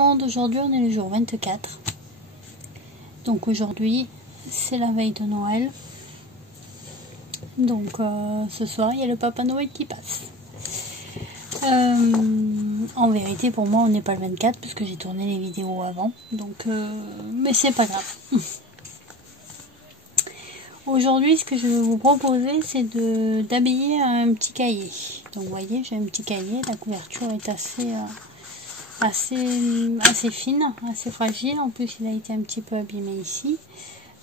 monde, aujourd'hui on est le jour 24. Donc aujourd'hui c'est la veille de Noël. Donc ce soir il y a le Papa Noël qui passe. En vérité pour moi on n'est pas le 24 parce que j'ai tourné les vidéos avant. Donc mais c'est pas grave. Aujourd'hui ce que je vais vous proposer c'est d'habiller un petit cahier. Donc vous voyez j'ai un petit cahier, la couverture est assez fine, assez fragile. En plus il a été un petit peu abîmé ici.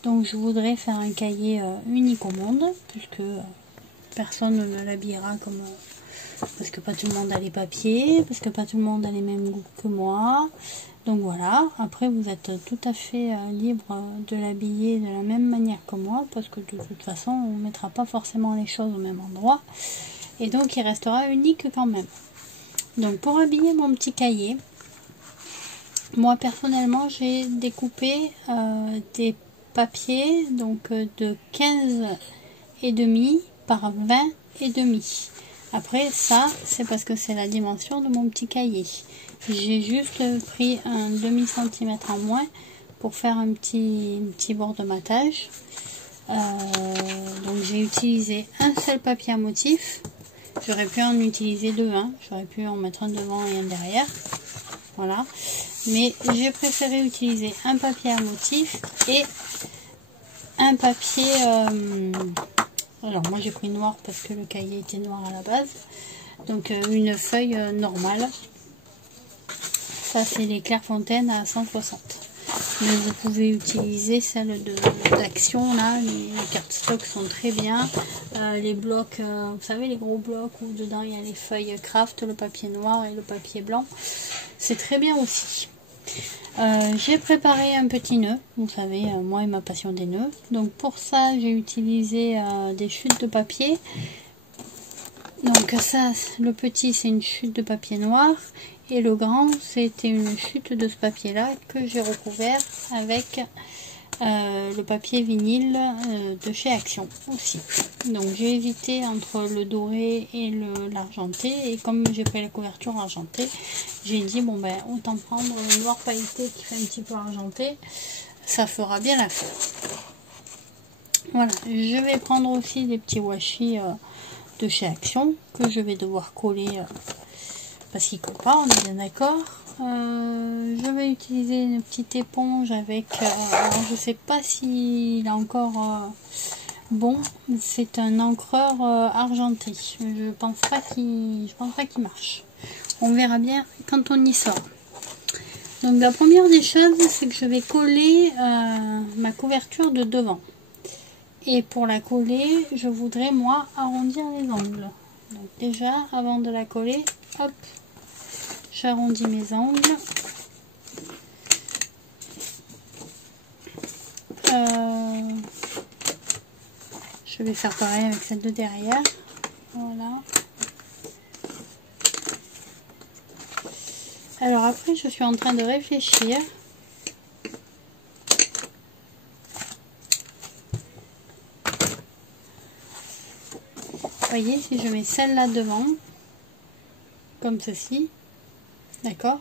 Donc je voudrais faire un cahier unique au monde, puisque personne ne l'habillera comme... parce que pas tout le monde a les papiers, parce que pas tout le monde a les mêmes goûts que moi. Donc voilà, après vous êtes tout à fait libre de l'habiller de la même manière que moi, parce que de toute façon on ne mettra pas forcément les choses au même endroit. Et donc il restera unique quand même. Donc pour habiller mon petit cahier, moi personnellement j'ai découpé des papiers donc de 15,5 par 20,5. Après ça c'est parce que c'est la dimension de mon petit cahier. J'ai juste pris un demi-centimètre en moins pour faire un petit bord de matage. Donc j'ai utilisé un seul papier à motif. J'aurais pu en utiliser deux, hein. J'aurais pu en mettre un devant et un derrière. Voilà. Mais j'ai préféré utiliser un papier à motif et un papier... alors moi j'ai pris noir parce que le cahier était noir à la base. Donc une feuille normale. Ça c'est les Clairefontaine à 160. Mais vous pouvez utiliser celle d'Action là. Les cartes stock sont très bien. Les blocs, vous savez les gros blocs où dedans il y a les feuilles craft, le papier noir et le papier blanc. C'est très bien aussi. J'ai préparé un petit nœud, vous savez, moi et ma passion des nœuds. Donc pour ça, j'ai utilisé des chutes de papier. Donc ça, le petit, c'est une chute de papier noir. Et le grand, c'était une chute de ce papier-là que j'ai recouvert avec le papier vinyle de chez Action aussi. Donc j'ai hésité entre le doré et l'argenté, et comme j'ai pris la couverture argentée, j'ai dit bon ben autant prendre le noir pailleté qui fait un petit peu argenté, ça fera bien l'affaire. Voilà, je vais prendre aussi des petits washi de chez Action que je vais devoir coller parce qu'il ne colle pas, on est bien d'accord. Je vais utiliser une petite éponge avec, alors je sais pas s'il est encore bon, c'est un encreur argenté. Je pense pas qu'il marche. On verra bien quand on y sort. Donc la première des choses, c'est que je vais coller ma couverture de devant. Et pour la coller, je voudrais moi arrondir les angles. Donc déjà, avant de la coller, hop, j'arrondis mes angles. Je vais faire pareil avec celle de derrière. Voilà. Alors après, je suis en train de réfléchir. Vous voyez, si je mets celle-là devant, comme ceci, d'accord,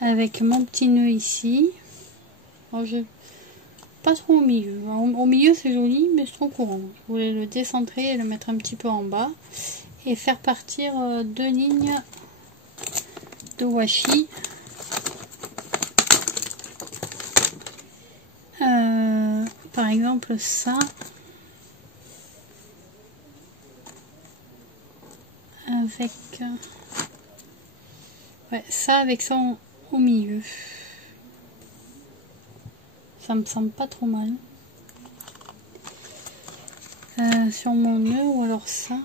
avec mon petit nœud ici. Alors pas trop au milieu. Au milieu c'est joli, mais c'est trop courant. Je voulais le décentrer et le mettre un petit peu en bas et faire partir deux lignes de washi. Par exemple ça. Avec ouais, ça avec ça au milieu. Ça me semble pas trop mal. Sur mon nœud, ou alors ça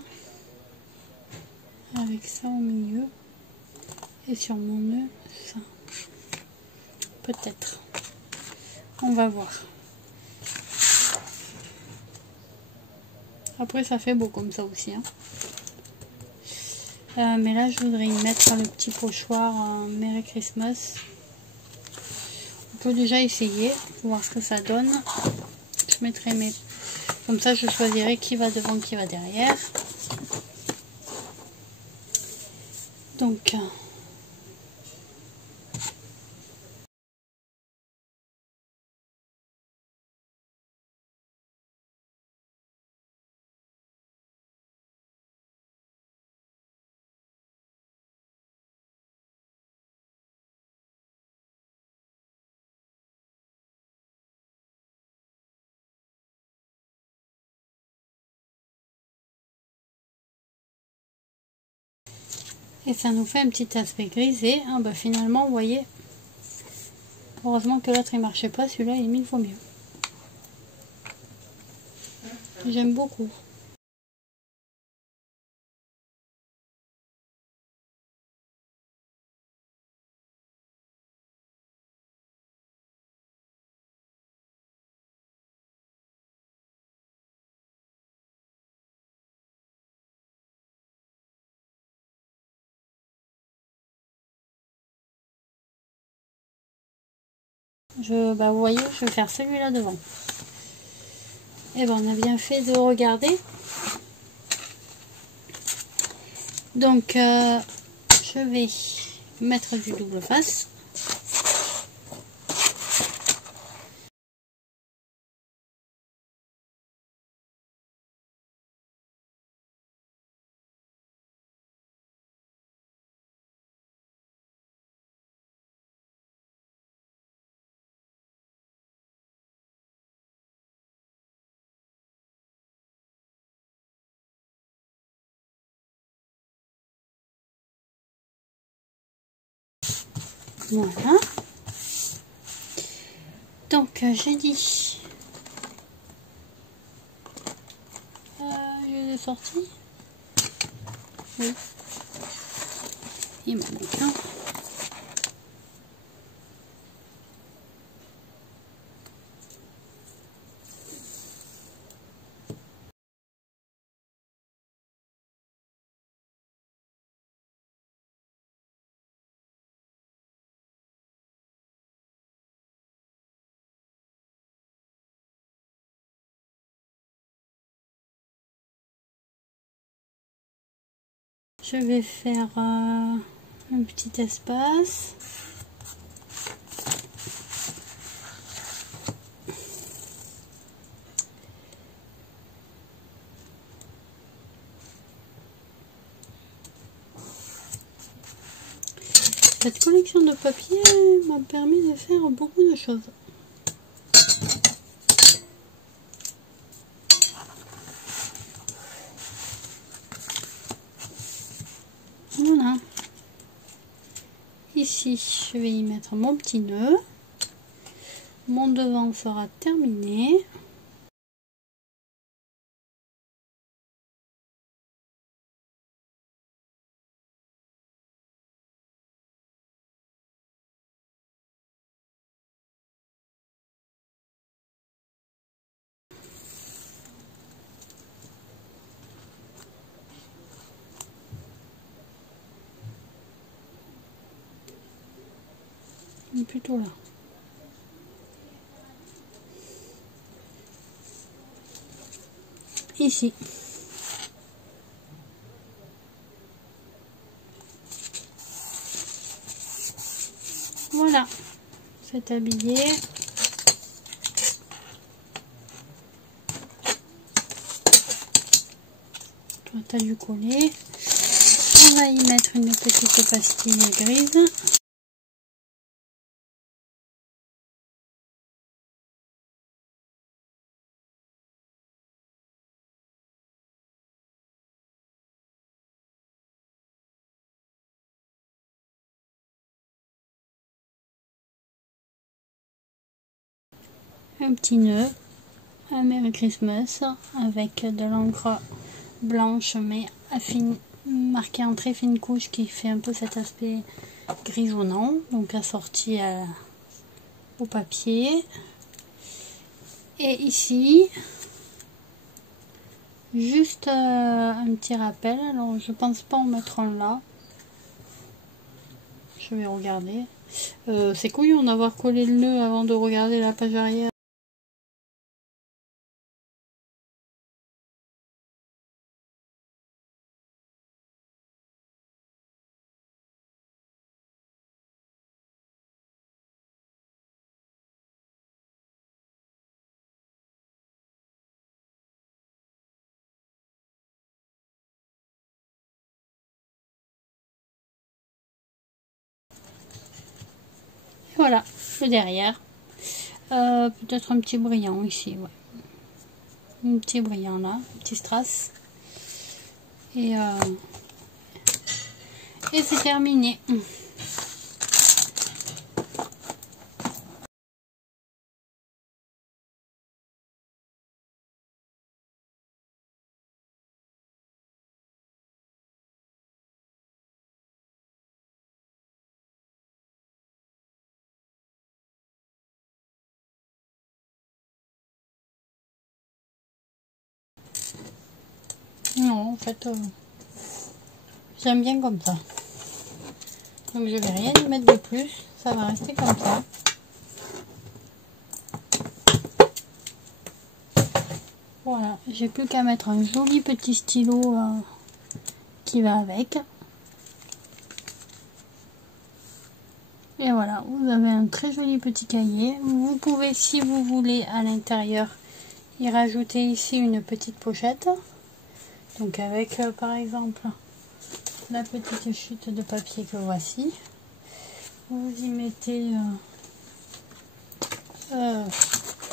avec ça au milieu, et sur mon nœud ça, peut-être, on va voir. Après ça fait beau comme ça aussi, hein. Mais là je voudrais y mettre le petit pochoir Merry Christmas. On peut déjà essayer pour voir ce que ça donne. Je mettrai mes... comme ça je choisirai qui va devant, qui va derrière. Donc Et ça nous fait un petit aspect grisé. Ah bah finalement, vous voyez, heureusement que l'autre il marchait pas, celui-là il est 1000 fois mieux. J'aime beaucoup. Bah vous voyez, je vais faire celui-là devant. Et ben on a bien fait de regarder. Donc je vais mettre du double face. Voilà. Donc j'ai dit, je l'ai sorti. Oui. Il m'en manque un. Je vais faire un petit espace. Cette collection de papier m'a permis de faire beaucoup de choses. Voilà. Ici, je vais y mettre mon petit nœud. Mon devant sera terminé. Plutôt là. Ici. Voilà. C'est habillé. Toi, t'as dû coller. On va y mettre une petite pastille grise. Un petit nœud, un Merry Christmas avec de l'encre blanche mais marquée en très fine couche qui fait un peu cet aspect grisonnant, donc assorti au papier. Et ici, juste un petit rappel, alors je pense pas en mettre un là, je vais regarder. C'est couillon d'avoir collé le nœud avant de regarder la page arrière. Voilà, le derrière. Peut-être un petit brillant ici, ouais. Un petit brillant là, un petit strass. Et Et c'est terminé. Non, en fait, j'aime bien comme ça. Donc je vais rien y mettre de plus, ça va rester comme ça. Voilà, j'ai plus qu'à mettre un joli petit stylo qui va avec. Et voilà, vous avez un très joli petit cahier. Vous pouvez, si vous voulez, à l'intérieur, y rajouter ici une petite pochette. Donc avec, par exemple, la petite chute de papier que voici. Vous y mettez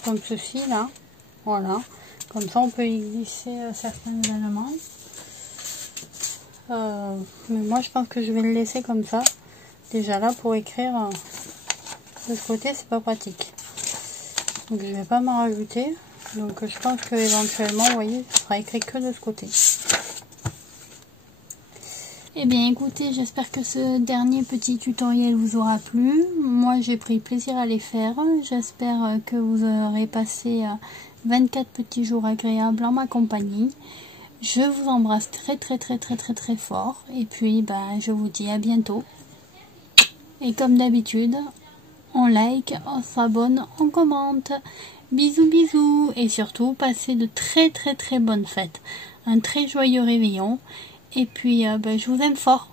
comme ceci là. Voilà. Comme ça, on peut y glisser certains éléments. Mais moi, je pense que je vais le laisser comme ça. Déjà là, pour écrire de ce côté, c'est pas pratique. Donc, je vais pas m'en rajouter. Donc, je pense que éventuellement, vous voyez, ce sera écrit que de ce côté. Eh bien, écoutez, j'espère que ce dernier petit tutoriel vous aura plu. Moi, j'ai pris plaisir à les faire. J'espère que vous aurez passé 24 petits jours agréables en ma compagnie. Je vous embrasse très fort. Et puis, je vous dis à bientôt. Et comme d'habitude, on like, on s'abonne, on commente. Bisous, bisous. Et surtout, passez de très bonnes fêtes. Un très joyeux réveillon. Et puis, je vous aime fort.